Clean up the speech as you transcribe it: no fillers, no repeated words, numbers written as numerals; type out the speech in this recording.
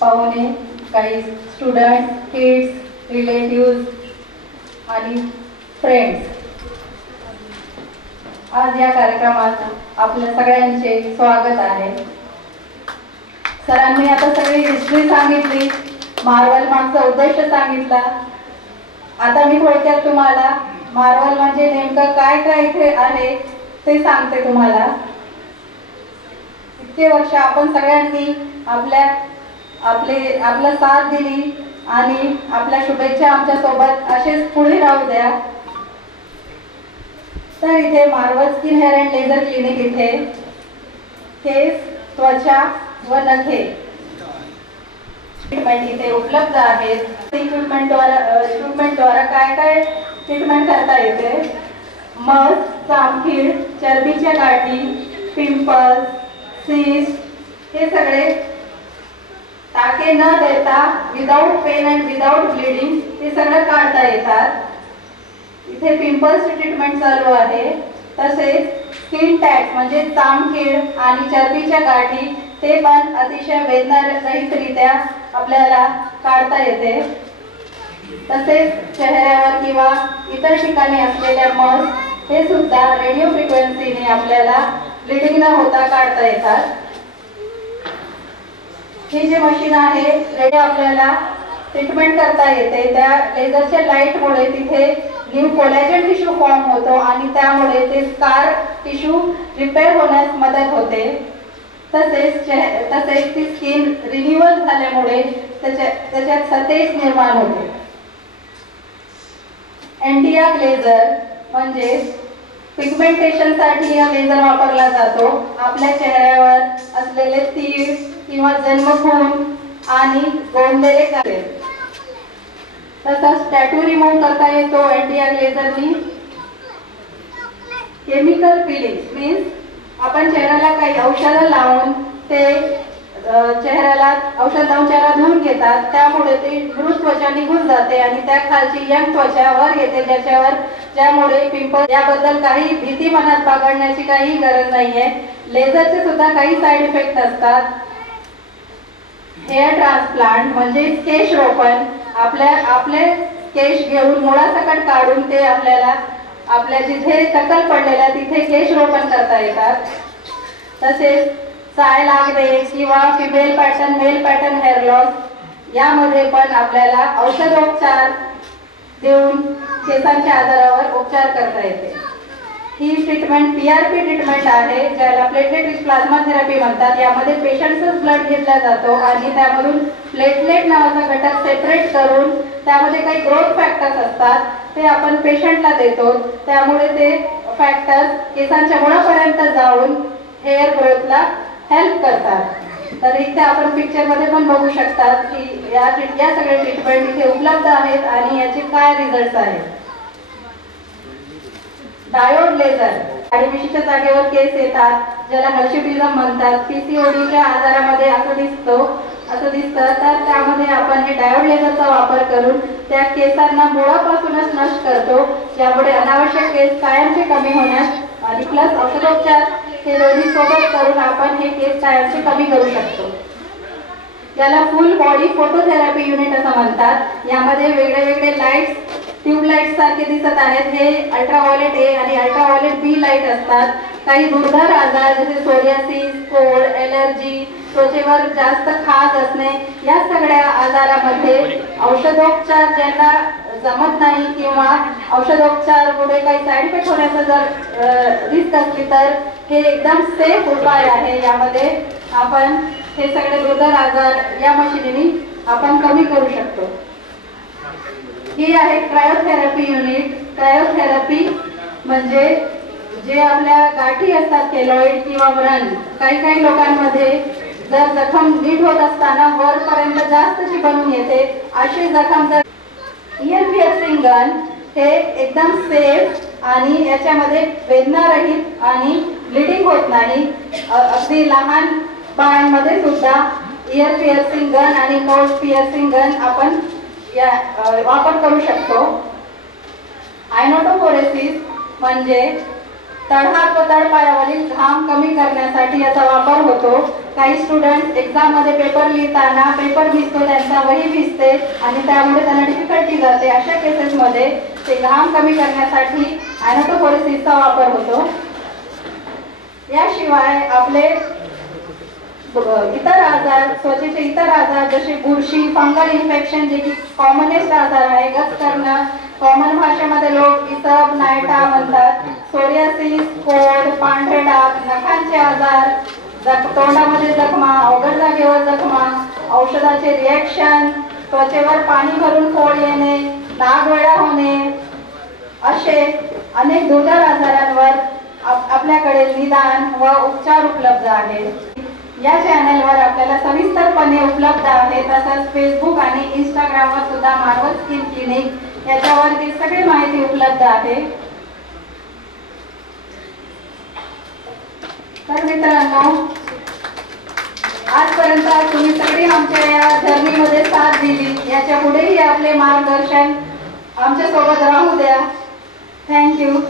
पाहुणे, काही student, kids, relatives आणि फ्रेंड्स, आज या कार्यक्रमात आपल्या सगळ्यांचे स्वागत आहे. सरांनी आता सगळी हिस्ट्री सांगितली, मार्वल मागचा उद्देश सांगितला. आता मी थोडक्यात तुम्हाला मार्वल म्हणजे नेमकं काय काय इथे आहे ते सांगते तुम्हाला. इतके वर्ष आपण सगळ्यांनी आपला साथ दिली आणि आपल्या शुभेच्छा आमच्या सोबत असेच पुढे राहू द्या. तर इथे Marvel skin hair and laser clinic इथे केस, त्वचा व नखे ट्रीटमेंट इथे उपलब्ध आहेत. ट्रीटमेंट द्वारा काय काय ट्रीटमेंट करता येते. मध, जामखीळ, चरबीच्या गाठी, पिंपल्स, सिस्ट हे सगळे टाके न देता without pain and without bleeding हे सगळं काढता येतात. इथे पिंपल्स ट्रीटमेंट चालू आहे. तसेच स्किन टॅग म्हणजे जामखीळ आणि चरबीच्या गाठी ते पण अतिशय वेदनारहितरित्या आपल्याला काढता येते. तसेच चेहऱ्यावर किंवा इतर ठिकाणी असलेल्या मध हे सुद्धा रेडिओ फ्रिक्वेन्सीने आपल्याला ब्लिडिंग न होता काढता येतात. हे जे मशीन आहे ते आपल्याला ट्रीटमेंट करता येते. त्या लेझरच्या लाईटमुळे तिथे न्यू कोलॅजन टिश्यू फॉर्म होतो आणि त्यामुळे ते स्कार टिश्यू रिपेअर होण्यास मदत होते. तसेच ती स्किन रिन्युअल झाल्यामुळे त्याच्यात सतेज निर्माण होते. एंटियाक लेझर म्हणजे पिगमेंटेशन साठी हा लेझर वापरला जातो. आपल्या चेहऱ्यावर असलेले तीळ किंवा जन्मखून आणि गोंदलेले काळे तसंच टॅटू रिमूव्ह करता येतो एंटियाक लेझरनी. केमिकल पिलिंग मीन्स आपण चेहऱ्याला काही औषधं लावून ते चेहऱ्याला औषध लावून चेहरा धुवून घेतात. त्यामुळे ते मृत त्वचा निघून जाते आणि त्या खालची यंग त्वचा वर येते ज्यामुळे पिंपल. याबद्दल काही भीती मनात बाळगण्याची काही गरज नाहीये. लेझरचे सुद्धा काही साईड इफेक्ट असतात. हेअर ट्रान्सप्लांट म्हणजे केश रोपण. आपले केश घेऊन मुळासकट काढून ते आपल्या जिथे टक्कल पडलेल्या तिथे केश रोपण करता येतात. तसेच चाय लागणे किंवा female pattern male pattern hair loss यामध्ये पण आपल्याला औषधोपचार देऊन केसांच्या आजारावर उपचार करता येते. ही ट्रीटमेंट PRP ट्रीटमेंट आहे, ज्याला प्लेटलेट रिच प्लाझ्मा थेरपी म्हणतात. यामध्ये पेशंटचाच ब्लड घेतला जातो आणि त्यामधून प्लेटलेट नावाचा घटक सेपरेट करून त्यामध्ये काही ग्रोथ फॅक्टर्स असतात ते आपण पेशंटला देतो. त्यामुळे ते फॅक्टर्स केसांच्या मुळापर्यंत जाऊन हेअर ग्रोथला हेल्प करतात. तर इथे आपण पिक्चरमध्ये पण बघू शकतात की या सगळ्या ट्रीटमेंट इथे उपलब्ध आहेत आणि याचे काय रिझल्ट आहेत. डायोड लेझर ऍडमिशनच्या जागेवर केस येतात, ज्याला हर्षिटिझम म्हणतात. PCODच्या आजारामध्ये असं दिसतं. तर त्यामध्ये आपण हे डायोड लेझरचा वापर करून त्या केसांना मुळापासूनच नष्ट करतो. यामुळे अनावश्यक केस कायमचे कमी होण्यास आणि प्लस औषधोपचार हे दोन्ही सोबत करून आपण हे केस कायमचे कमी करू शकतो. याला फुल बॉडी फोटोथेरपी युनिट असं म्हणतात. यामध्ये वेगळे लाईट्स ट्यूबलाइट सारखे दिसत आहेत. हे अल्ट्राव्हायोलेट A आणि अल्ट्राव्हायोलेट B लाईट असतात. काही दुर्धर आजार जसे सोरियासिस, कोड, एलर्जी, त्वचेवर जास्त खाज असणे या सगळ्या आजारामध्ये औषधोपचार ज्यांना जमत नाही किंवा औषधोपचारामुळे काही साईड इफेक्ट होण्याचा जर रिस्क असली तर हे एकदम सेफ उपाय आहे. यामध्ये आपण हे सगळे दुर्धर आजार या मशिनीने आपण कमी करू शकतो. ही आहे क्रायोथेरपी युनिट. क्रायोथेरपी म्हणजे जे आपल्या गाठी असतात केलॉइड किंवा व्रण, काही लोकांमध्ये जर जखम नीट होत असताना वरपर्यंत जास्तची बनून येते, अशी जखम जर इयर पिअर्सिंग गन हे एकदम सेफ आणि याच्यामध्ये वेदनारहित आणि ब्लिडिंग होत नाही. अगदी लहान बाळांमध्ये सुद्धा इयर पिअर्सिंग गन आणि नोज पिअर्सिंग गन आपण वापर करू शकतो. आयनोटोफोरेसिस म्हणजे तळहात व तळपायावरील घाम कमी करण्यासाठी याचा वापर होतो. काही स्टुडंट एक्झाम मध्ये पेपर लिहिताना पेपर भिजतो, त्यांचा वही भिजते आणि त्यामुळे त्यांना डिफिकल्टी जाते. अशा केसेस मध्ये ते घाम कमी करण्यासाठी आयनोटोफोरेसिसचा वापर होतो. याशिवाय आपले इतर आजार, त्वचेचे इतर आजार जसे बुरशी, फंगल इन्फेक्शन जे की कॉमनेस्ट आजार आहे, गच करणं, कॉमन भाषेमध्ये लोक इसब, नायटा म्हणतात, सोरियासिस, कोड, पांढरे डाग, नखांचे आजार, तोंडामध्ये जखमा, अवघड जागेवर जखमा, औषधाचे रिएक्शन, त्वचेवर पाणी भरून फोड येणे, नाग वेळा होणे, असे अनेक दुर्धर आजारांवर आपल्याकडे निदान व उपचार उपलब्ध आहेत. या चॅनलवर आपल्याला सविस्तरपणे उपलब्ध आहे. तसंच फेसबुक आणि इंस्टाग्रामवर सुद्धा मार्वल स्किन क्लिनिक याच्यावर ही सगळी माहिती उपलब्ध आहे. तर मित्रांनो, आजपर्यंत तुम्ही सगळी आमच्या या जर्नीमध्ये साथ दिली. याच्या पुढेही आपले मार्गदर्शन आमच्या सोबत राहू द्या. थँक्यू.